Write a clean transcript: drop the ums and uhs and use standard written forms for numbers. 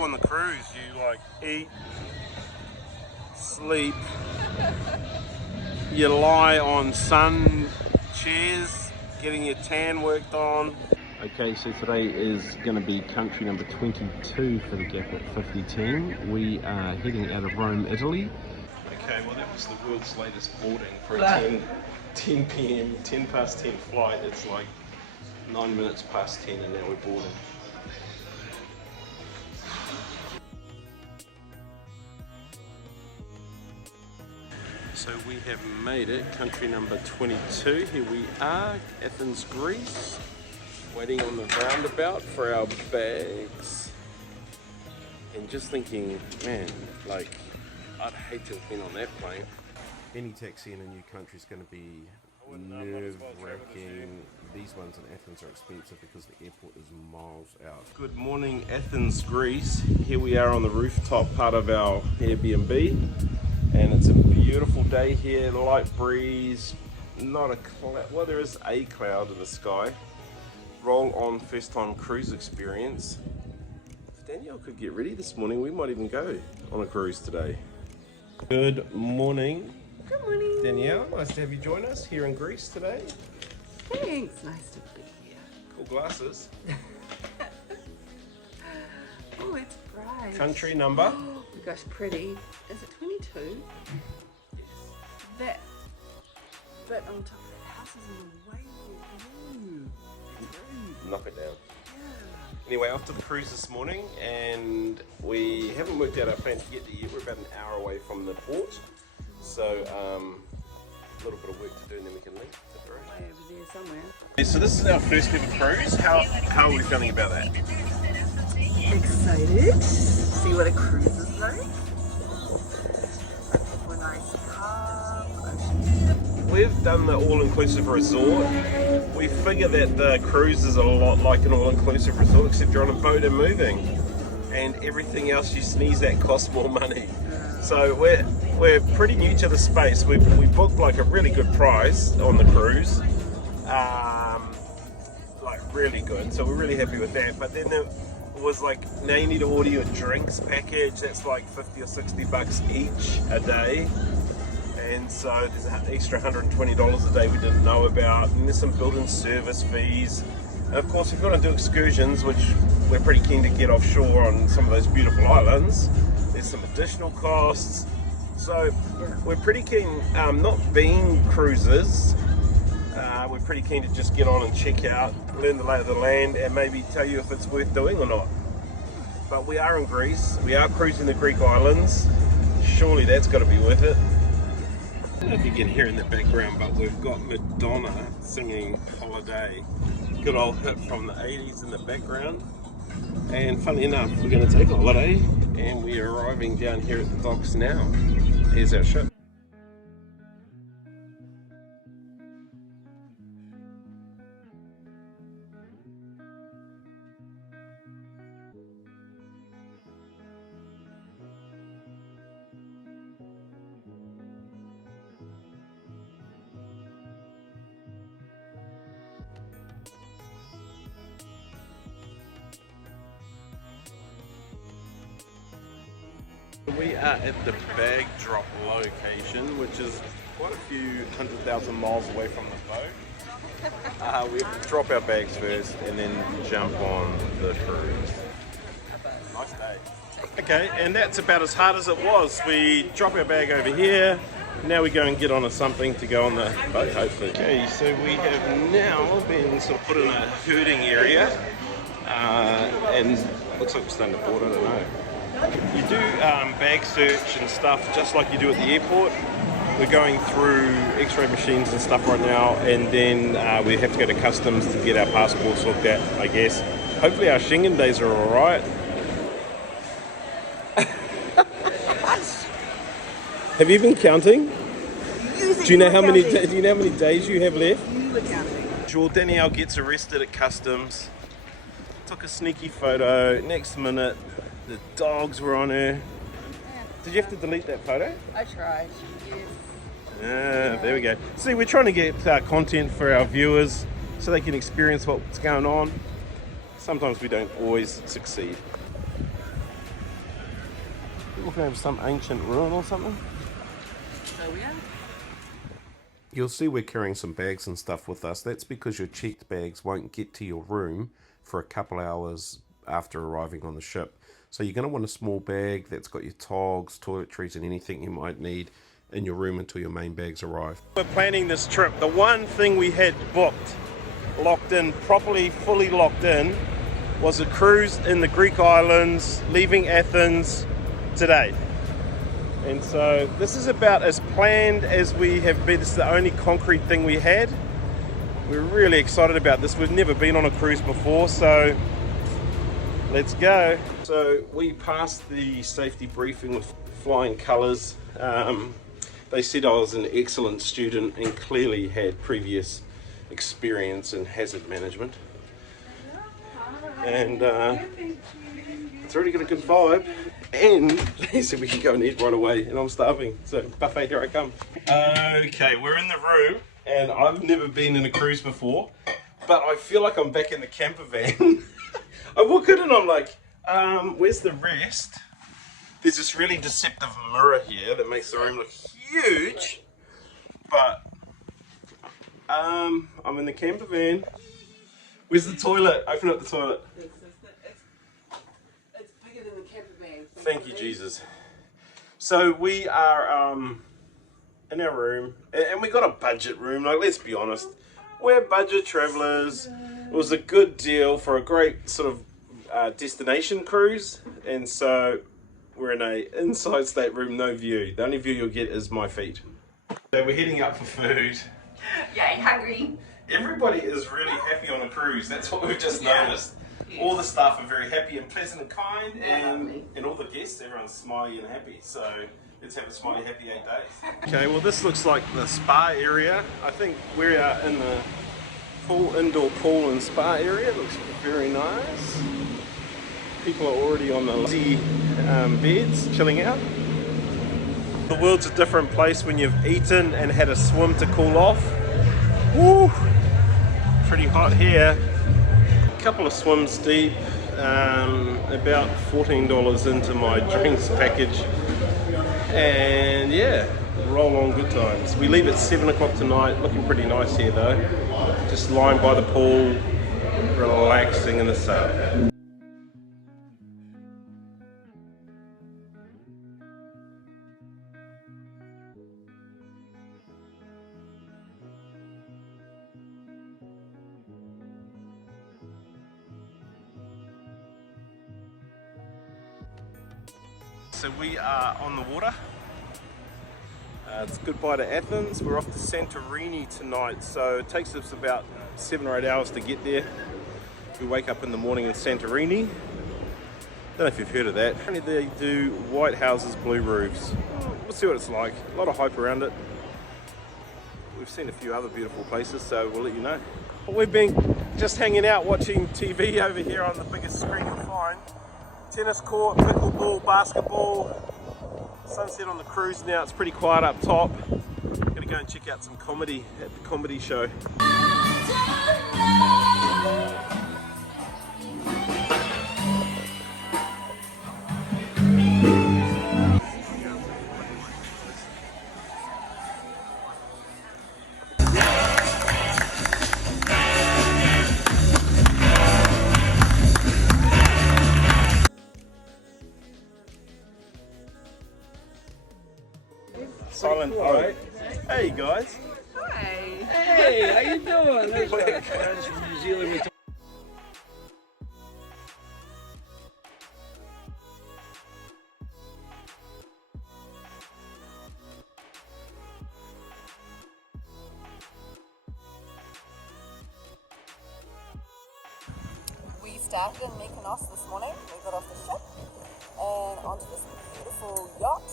do on the cruise. You like eat, sleep, you lie on sun chairs, getting your tan worked on. Okay, so today is going to be country number 22 for the GAPIT50 team. We are heading out of Rome, Italy. Okay, well that was the world's latest boarding for a 10 p.m, 10 past 10 flight. It's like 9 minutes past 10 and now we're boarding. So we have made it, country number 22. Here we are, Athens, Greece. Waiting on the roundabout for our bags. And just thinking, man, like, I'd hate to have been on that plane. Any taxi in a new country is going to be nerve-wracking. These ones in Athens are expensive because the airport is miles out. Good morning, Athens, Greece. Here we are on the rooftop part of our Airbnb. And it's a beautiful day here, light breeze, not a cloud, well there is a cloud in the sky. Roll on first time cruise experience. If Danielle could get ready this morning, we might even go on a cruise today. Good morning. Good morning. Danielle, nice to have you join us here in Greece today. Thanks, nice to be here. Cool glasses. Oh, it's bright. Country number? Oh my gosh, pretty. Is it 22? Yes. That, but on top of that house is in the way blue. It's rude. Knock it down. Yeah. Anyway, off to the cruise this morning, and we haven't worked out our plan to get there yet. We're about an hour away from the port, so a little bit of work to do and then we can leave. Way over there somewhere. So this is our first ever cruise. How are we feeling about that? Excited. See what a cruise is like. Beautiful, nice calm ocean. We've done the all-inclusive resort. We figure that the cruise is a lot like an all-inclusive resort, except you're on a boat and moving, and everything else you sneeze at costs more money. So we're pretty new to the space. We booked like a really good price on the cruise, like really good. So we're really happy with that. But then there was like, now you need to order your drinks package. That's like 50 or 60 bucks each a day. And so there's an extra $120 a day we didn't know about. And there's some built-in service fees. And of course, if you want to do excursions, which we're pretty keen to get offshore on some of those beautiful islands, there's some additional costs. So we're pretty keen, not being cruisers, we're pretty keen to just get on and check out, learn the lay of the land, and maybe tell you if it's worth doing or not. But we are in Greece, we are cruising the Greek islands. Surely that's got to be worth it. I don't know if you can hear in the background, but we've got Madonna singing Holiday. Good old hit from the 80s in the background. And funny enough, we're going to take a holiday and we are arriving down here at the docks now. Here's our ship. We are at the bag drop location, which is quite a few 100,000 miles away from the boat. We have to drop our bags first and then jump on the cruise. Nice day. Okay, and that's about as hard as it was. We drop our bag over here. Now we go and get onto something to go on the boat, hopefully. Okay, so we have now been sort of put in a herding area, and looks like we're starting to board, I don't know. You do bag search and stuff just like you do at the airport. We're going through x-ray machines and stuff right now, and then we have to go to customs to get our passports looked at, I guess. Hopefully our Schengen days are alright. Have you been counting? Do you know how many days you have left? You were counting. Well, Danielle gets arrested at customs. Took a sneaky photo. Next minute, the dogs were on her. Did you have to delete that photo? I tried. Yes. There we go. See, we're trying to get content for our viewers so they can experience what's going on. Sometimes we don't always succeed. We're looking over some ancient ruin or something. So we are. You'll see we're carrying some bags and stuff with us. That's because your checked bags won't get to your room for a couple hours after arriving on the ship. So you're going to want a small bag that's got your togs, toiletries and anything you might need in your room until your main bags arrive. We're planning this trip. The one thing we had booked, locked in, properly, fully locked in, was a cruise in the Greek islands, leaving Athens today. And so this is about as planned as we have been. This is the only concrete thing we had. We're really excited about this. We've never been on a cruise before, so let's go. So we passed the safety briefing with flying colours. They said I was an excellent student and clearly had previous experience in hazard management. And it's already got a good vibe. And they said we can go and eat right away, and I'm starving. So buffet, here I come. Okay, we're in the room, and I've never been in a cruise before, but I feel like I'm back in the camper van. I walk in and I'm like, where's the rest? There's this really deceptive mirror here that makes the room look huge, but I'm in the camper van. Where's the toilet? Open up the toilet. It's bigger than the camper van. Thank you, Jesus. So we are in our room, and we got a budget room. Like, let's be honest, we're budget travelers. It was a good deal for a great sort of destination cruise, and so we're in a inside stateroom, no view. The only view you'll get is my feet. So we're heading up for food. Yay, hungry. Everybody is really happy on a cruise. That's what we've just noticed. All the staff are very happy and pleasant and kind, and all the guests, everyone's smiley and happy. So let's have a smiley, happy 8 days. Okay, well this looks like the spa area. I think we are in the indoor pool and spa area. It looks very nice. People are already on the lazy beds, chilling out. The world's a different place when you've eaten and had a swim to cool off. Woo! Pretty hot here. A couple of swims deep, about $14 into my drinks package, and yeah, roll on good times. We leave at 7 o'clock tonight, looking pretty nice here though, just lying by the pool, relaxing in the sun. So we are on the water. It's goodbye to Athens. We're off to Santorini tonight, so it takes us about 7 or 8 hours to get there. We wake up in the morning in Santorini. Don't know if you've heard of that. They do white houses, blue roofs. We'll see what it's like. A lot of hype around it. We've seen a few other beautiful places, so we'll let you know. But we've been just hanging out watching TV over here on the biggest screen you'll find. Tennis court, pickleball, basketball. Sunset on the cruise now, it's pretty quiet up top. Gonna go and check out some comedy at the comedy show. Silent O. Hey guys. Hi. Hey, how you doing? There's my friends from New Zealand. We started in Mykonos this morning. We got off the ship and onto this beautiful yacht.